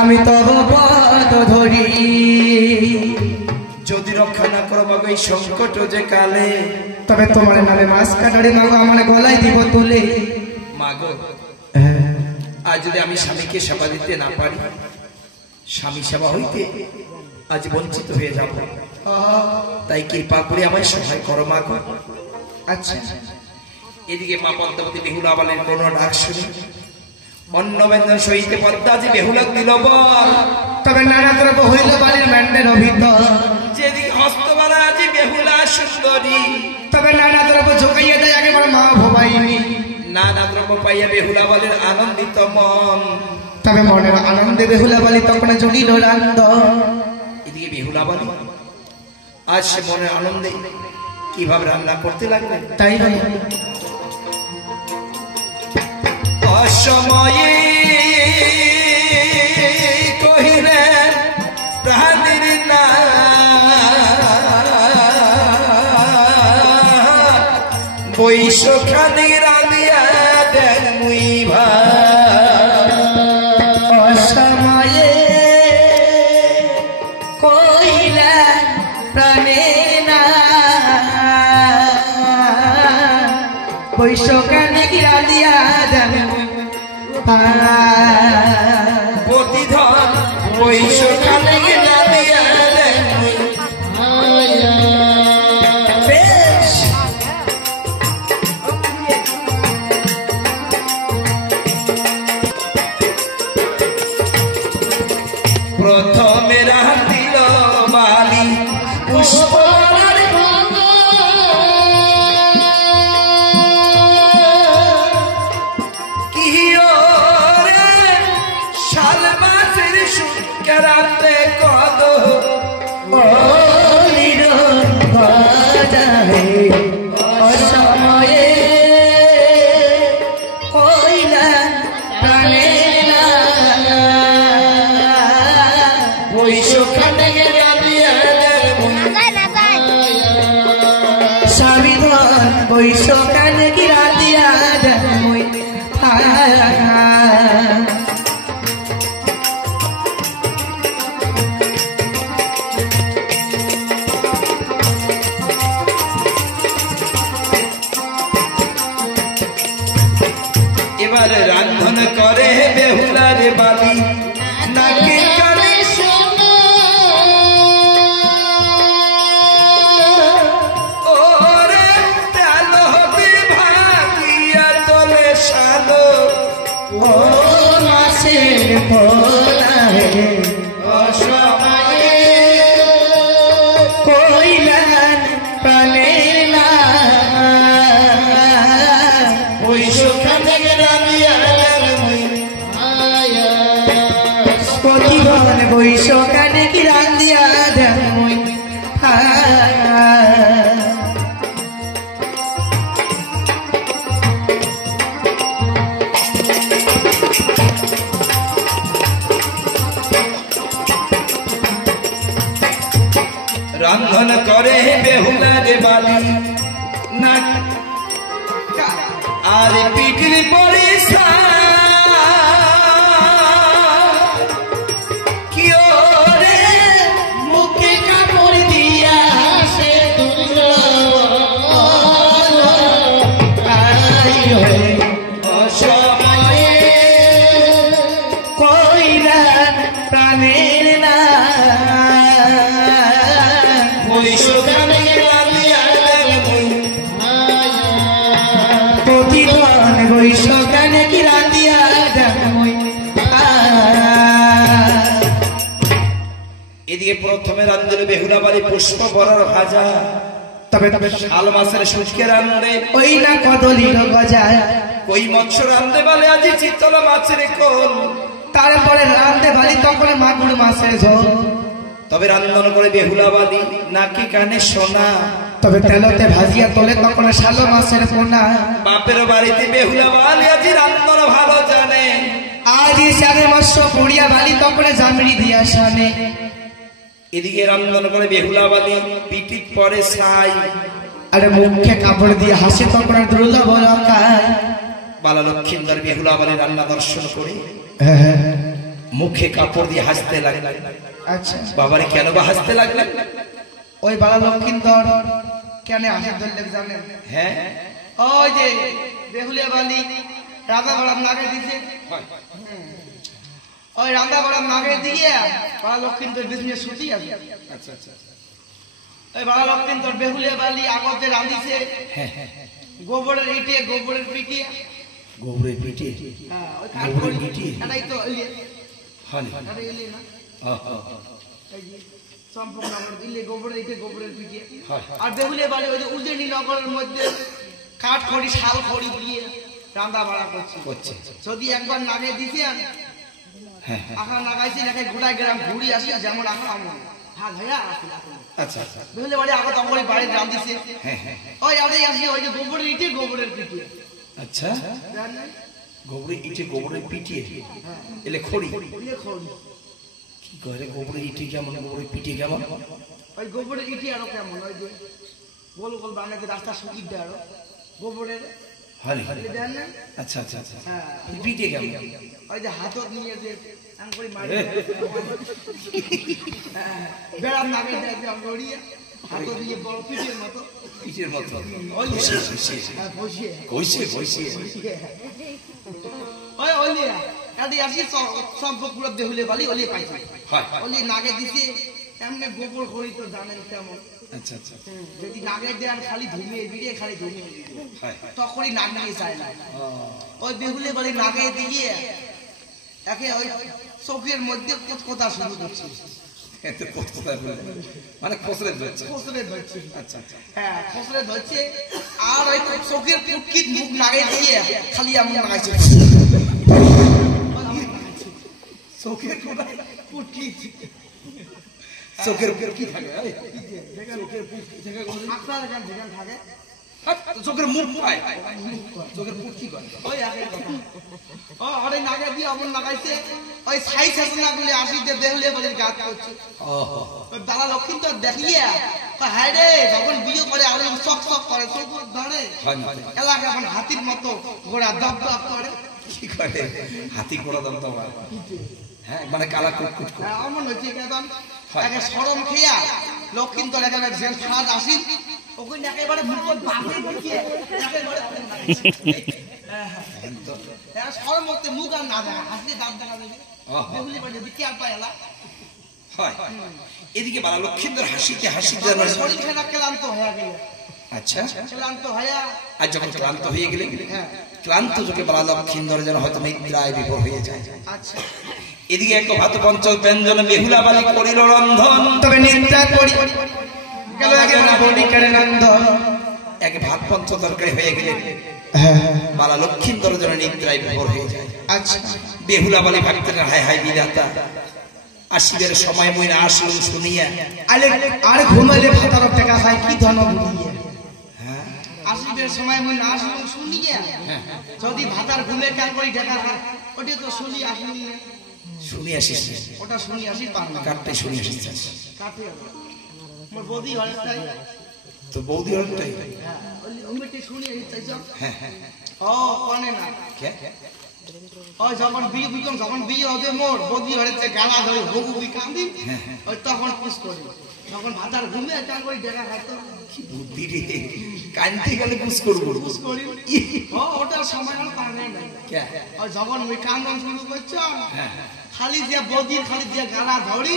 আমি তব পদ ধরি যদি রক্ষা না করো মাগো এই সংকট যে কালে, তবে তোমার নামে মাছ কাটারে মাগো আমার গলায় দিব তুলে। মাগো আজ যদি আমি স্বামীকে সেবা দিতে না পারি, স্বামী সেবা হইতে আজ বঞ্চিত হয়ে যাব, তাই কৃপা করে আমায় সহায় করো মাগো। আচ্ছা। এদিকে মা পদ্মাবতী বেহুলা বলেন কোন ডাক শুনে অন্য ব্যঞ্জন সহিতে পদ্মা যে বেহুলা দিল বল, তবে নানা দ্রব্য হইল বালির ম্যান্ডের ভিতর, যেদিকে হস্তবালা যে বেহুলা সুন্দরী, তবে নানা দ্রব্য ঝোঁকাইয়া দেয় একেবারে মা ভবাইনি। নানা দ্রব্য পাইয়া বেহুলা বলেন আনন্দিত মন, তবে মনের আনন্দে বেহুলা বালি তখন জড়িল রান্দ। এদিকে বেহুলা বলি আজ সে মনের আনন্দে কিভাবে রান্না করতে লাগবে, তাই নয় অসময়ে কহিলে প্রাণীর না বৈশখানি রামিয়া দেন মুই অসময়ে কহিলে প্রাণে না বৈশখানি রামিয়া দেন প্রতিধন বৈশখানি রামিয়া দেন বেশ। প্রথমে রাধিল বালি পুষ্প রাতে কদ অসময়ে কইলা প্রাণে না বৈশখানে সাবিধন বৈশখানে কি রাতিয়া মই এবারে রান্ধন করে বেহুলার বালি নাকি কানে ওরে তেল হবে ভাগিয়া তোলে সালো ও মাসের পোলাহে অসময়ে কইলান প্রাণে না বৈশখানে প্রতিভন বৈশখানে কি রান্দিয়া দেন মই রান্ধন করে বেহুলার বালি না আর পিকলি পরিসা কি ওরে মুখে কাপড় দিয়া সে অসময়ে কইলান প্রাণের না বৈশখানে প্রতিদিন বৈশখানে কি রান্দিয়া দেন মই এদিকে প্রথমে রান্ধল বেহুলা বাড়ি পুষ্প বড়ার ভাজা, তবে শাল মাছের শুটকে রান্ধে ওই না কদলির গজায়, কই মৎস্য রান্ধে বলে আজি চিতল মাছের কোল, তারপরে রান্ধতে ভালি তখন মাগুর মাছের ঝোল, তবে রান্ধন করে বেহুলা বালি নাকি কানে সোনা, তবে তেলতে ভাজিয়া তোলে তখন শালো মাছের পোনা। বাপের বাড়িতে বেহুলা বালি আজি রান্ধন ভালো জানে, আজ সারে মৎস্য পুড়িয়া ভালি তখন জামড়ি দিয়া সানে। এদিকে রান্ধন করে বেহুলা বালি পিটিত পরে ছাই, আরে মুখে কাপড় দিয়ে হাসে তখন আর দ্রুত বলকায় বালা লক্ষিন্দর বেহুলা বালি রান্না দর্শন করে মুখে কাপড় দিয়ে হাসতে লাগলেন। আচ্ছা বাবারে কেন বা হাসতে লাগলেন? ওই বালা লক্ষিন্দর কেন হাসি ধরলেন জানেন? হ্যাঁ ওই যে বেহুলিয়া বালি রাধা বড়ার নাগে দিছে, ওই রাধা বড়ার নাগে দিয়ে বালা লক্ষিন্দর বিজনেস ছুটি আছে। আচ্ছা আচ্ছা ওই বালা লক্ষিন্দর বেহুলিয়া বালি আগতে রাঁধিছে গোবরের ইটে গোবরের পিঠে, গোবরের পিঠে, হ্যাঁ ওই গোবরের পিঠে এটাই তো ইয়ে হল এটাই ইয়ে না এই যে সম্পূর্ণ আমরা দিলে গোবরের ইটে গোবরের পিঠে। আর বেহুলিয়া বালি ওই যে উজেনি নগরের মধ্যে কাঠ খড়ি শাল খড়ি দিয়ে রান্না বাড়া করছে। যদি একবার নাগে দিছে আখা নাগাইছি নাকি গোটাই গ্রাম ঘুরি আসি যেমন আখা আমার ভাগ হইয়া আচ্ছা আচ্ছা বেহুলিয়া বাড়ি আগত আমার বাড়ির রাম দিছে ওই আড়াই আসি ওই যে গোবরের ইটে গোবরের পিঠে। আচ্ছা গোবরের ইটে গোবরের পিঠে এলে খড়ি কি করে গোবরের ইটে কেমন গোবরের পিঠে কেমন? ওই গোবরের ইটে আরো কেমন ওই যে গোল গোল বানাতে রাস্তা সুবিধ দেয় আরো গোবরের। আচ্ছা আচ্ছা আচ্ছা পিঠে কেমন? ওই যে হাতত নিয়ে যে আঙ্গুরি মারি বেড়ার নাগে গড়িয়ে হাতত দিয়ে বড় পিঠের মতো পিঠের মতো বসিয়ে কইছে ওই ওলিয়া এদি আসি সম্পর্ক পুরো বেহুলে বালি ওলিয়ে পাইছে ওলি নাগে দিছে এমনি গোবর খড়ি তো জানেন কেমন। আচ্ছা আচ্ছা যদি নাগে দেন খালি ধুমিয়ে দিলে খালি ধুমিয়ে দিলে তখনই নাগ নিয়ে যায় না। ওই বেহুলে বাড়ি নাগে দিয়ে একে ওই চোখের মধ্যে কোথা শুরু করছে মানে খসরে ধরছে আচ্ছা হ্যাঁ খসরে ধরছে আর ওই চোখের পুটকির মুখ নাগে দিয়ে খালি আমি লাগাইছে চোখের পুটকি চোখের কি থাকে থাকে চোখের মুখ পায় চোখের মুখ কি করে ওই ওই নাগে দিয়ে অমন লাগাইছে ওই সাই শাসনা গুলি আসিতে বেহুলে বলে গাছ করছে। ওই বালা লক্ষ্মী তো দেখিয়ে হ্যাঁ রে যখন বিয়ে করে আর শখ শখ করে চোখ ধরে এলাকা এখন হাতির মতো ঘোড়া দপ দপ করে কি করে হাতি ঘোড়া দপ দপ হ্যাঁ মানে কালা কুটকুট এমন হচ্ছে একদম একে সরম খেয়া লক্ষ্মী তো একেবারে জেল ফাঁদ আসি ওখানে একেবারে সরম মধ্যে মুখ আর না দেখা হাসলে দাঁত দেখা দেবে বেহুলি বাড়ি কি আর পায় এলা এদিকে বালা লক্ষিন্দর হাসিতে শরীর খারাপ ক্লান্ত হয়ে গেল। আচ্ছা ক্লান্ত হয়ে আর যখন ক্লান্ত হয়ে গেলে ক্লান্ত চোখে বালা লক্ষিন্দর যেন হয়তো নিদ্রায় বিভোর হয়ে যায়। আচ্ছা এদিকে এক ভাত পঞ্চল ব্যঞ্জন বেহুলা বালি করিল রন্ধন তবে নিদ্রা করি গেল আগে না বলি করে নন্দন এক ভাত পঞ্চ তরকারি হয়ে গেলে বালা লক্ষিন্দর যেন নিদ্রায় বিভোর হয়ে যায়। আচ্ছা বেহুলা বালি ভাবতেন হায় হায় বিধাতা আসিবের সময় মই না আসলো শুনিয়া আর ঘুমাইলে ভাতার টাকা হয় কি ধন ঘুমিয়ে আসিবের সময় মই না আসলো শুনিয়া যদি ভাতার ঘুমে কান করি টাকা হয় ওটা তো শুনি আসলি শুনি আসিস ওটা শুনি আসি পারলাম কাটতে শুনি আসিস কাটে আমার বৌদি হরেকটাই তো বৌদি হরেকটাই উমেটি শুনি আসি চাইছো হ্যাঁ হ্যাঁ ও কোনে না কে ওই যখন বিয়ে বিকম যখন বিয়ে হবে মোর বৌদি হরেছে গালা ধরে হবু বি কান্দি ওই তখন পুষ করি যখন ভাতার ঘুমে কান করি দেখা খাইতো কি বুদ্ধি রে কানতে গেলে পুষ করবো পুষ করি ওটা সময় আর পারে না কে ওই যখন ওই কান্দন শুরু করছো খালি যে বৌদির খালি যে গালা ধরি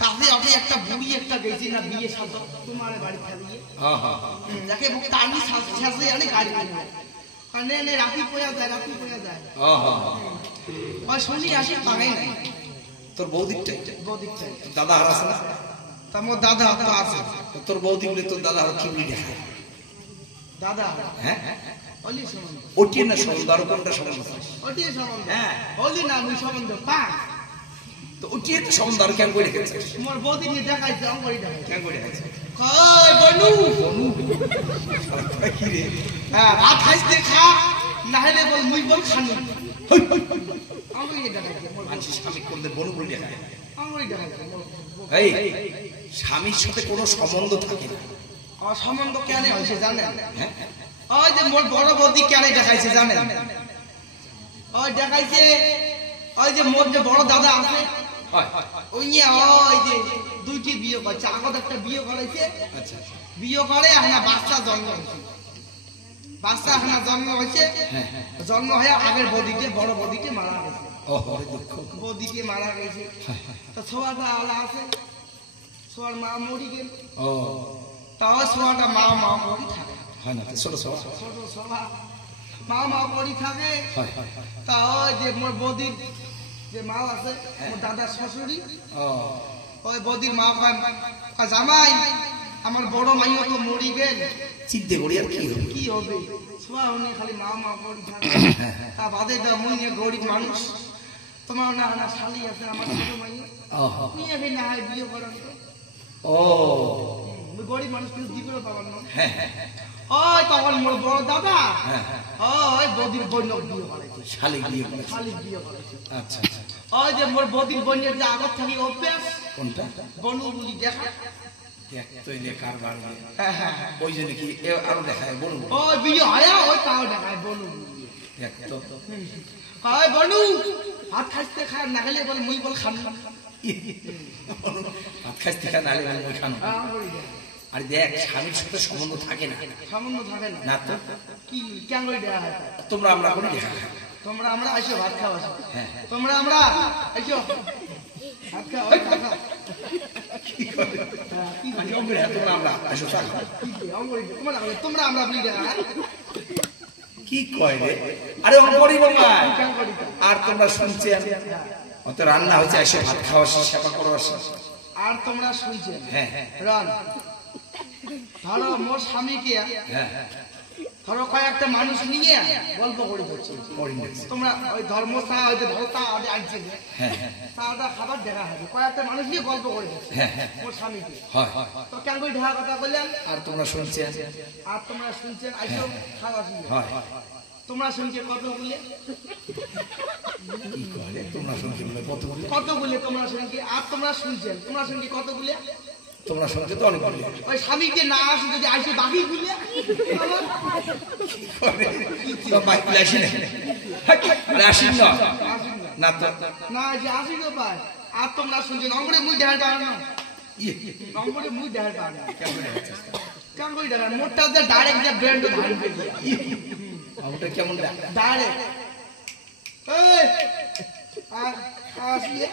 তাতে ওকে একটা বুড়ি একটা গেছি না বিয়ে সাথে তোমার বাড়ি খালিয়ে যাকে টানি শাসে আনে গাড়ি কারণ নে রাতি পয়া যায় ওই শুনি আসি পাগাই নাই তোর বৌদিকটাই দাদা আর আছে না তা মোর দাদা তো আছে তোর বৌদি বলে তোর দাদা আর কি বলি দেখা দাদা হ্যাঁ ওলি সম্বন্ধ ওটি না সম্বন্ধ আর কোনটা সম্বন্ধ ওটি সম্বন্ধ হ্যাঁ ওলি না মুই সম্বন্ধ পা তো ওটি তো সম্বন্ধ আর কেন করে রেখেছে মোর বৌদি নিয়ে দেখাইছে অঙ্গরি দেখাইছে কেন করে রেখেছে কই বনু কি রে হ্যাঁ ভাত খাইতে খা না হলে বল মুই বল খানি অঙ্গরি দেখাইছে মানুষ স্বামী করলে বনু বলে দেখায় অঙ্গরি দেখাইছে এই স্বামীর সাথে কোনো সম্বন্ধ থাকে না অসম্বন্ধ কেন হয়েছে জানেন? ওই যে মোর বড় বৌদি কেন দেখাইছে জানেন? ওই দেখাইছে ওই যে মোর যে বড় দাদা আছে ওই যে দুইটি বিয়ে করছে, আগত একটা বিয়ে করেছে, বিয়ে করে এখন বাচ্চা জন্ম হয়েছে, বাচ্চা এখন জন্ম হয়েছে, জন্ম হয়ে আগের বৌদিকে বড় বৌদিকে মারা গেছে, বৌদিকে মারা গেছে। তো ছোয়াটা আলা আছে, ছোয়ার মা মরি গেল, তাও ছোয়াটা মা মরি থাকে, ছোট ছোয়া মা মরি থাকে। তাও যে মোর বৌদির যে মা আছে, মোর দাদার শাশুড়ি, ওই বৌদির মা কয় জামাই আমার বড় মাইও তো মরি গেল, চিন্তা করি আর কি হবে, ছোয়া উনি খালি মা মরি থাকে। তা বাদে যা মুই গরিব মানুষ, তোমার না না শালি আছে আমার ছোট মাইয়া, তুই না হয় বিয়ে করেন, গরিব মানুষ কিন্তু দিবে পাবার না। ওই তখন মোর বড় দাদা ওই বৌদির বন্য বিয়ে করেছে, শালিক বিয়ে করেছে। আচ্ছা, ওই যে মোর বৌদির বন্যের যে আগত থাকি অভ্যাস, কোনটা বনু বলি দেখা, ওই জন্য কি আরো দেখায় বনু, ওই বিয়ে হয় ওই তাও দেখায় বনু, ওই বনু ভাত খাইতে খায় না গেলে বলে মুই বল খান না, ভাত খাইতে খায় না গেলে মুই খান। আর দেখ স্বামীর সাথে সম্বন্ধ থাকে না, না তো কি কেন দেওয়া হয়? তোমরা আমরা করে দেখা, তোমরা আমরা আইসো ভাত খাওয়া, তোমরা আমরা আইসো ভাত খাওয়া, তোমরা আমরা কি কয় রে? আরে আর তোমরা শুনছে অত রান্না হচ্ছে, এসে ভাত খাওয়া সেবা করো, আর তোমরা শুনছে রান ধরো মোর স্বামীকে ধরো কয়েকটা মানুষ নিয়ে গল্প করে করছে, তোমরা ওই ধর্ম চাটা খাবার দেখা হবে, কয়েকটা মানুষ নিয়ে গল্প করে মোর স্বামীকে, তো কেন করে ঢাকা কথা বললেন? আর তোমরা শুনছেন আইসো খাওয়া শুনছে, তোমরা শুনছে কত বলে, কত বলে তোমরা শুনছি, আর তোমরা শুনছেন কত বলে, তোমরা শুনছো তো অনেক বলে, ওই স্বামীকে না আসে যদি আইসে বাকি বলে না যে আসি তো পায়, আর তোমরা শুনছো নম্বরে মুই দেখা যায় না, নম্বরে মুই দেখা যায় না, কেমন করে দেখা মোটটা যে ডাইরেক্ট যে ব্র্যান্ড ধান পেয়ে কেমন ডাইরেক্ট আসলে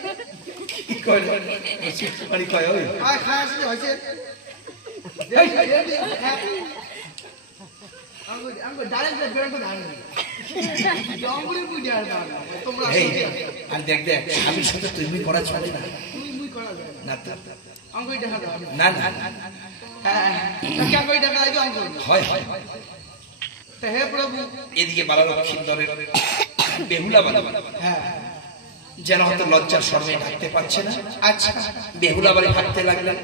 কি কয় কয় ওই খায় আসলে হয়েছে দেখ দেখ স্বামীর সাথে তুমি করা চলে না, না না হয় হয়। হে প্রভু এদিকে বালালক্ষিন্দরের বেহুলা বালা যেন হয়তো লজ্জার শর্মে থাকতে পারছে না। আচ্ছা বেহুলা বাড়ি থাকতে লাগলেন।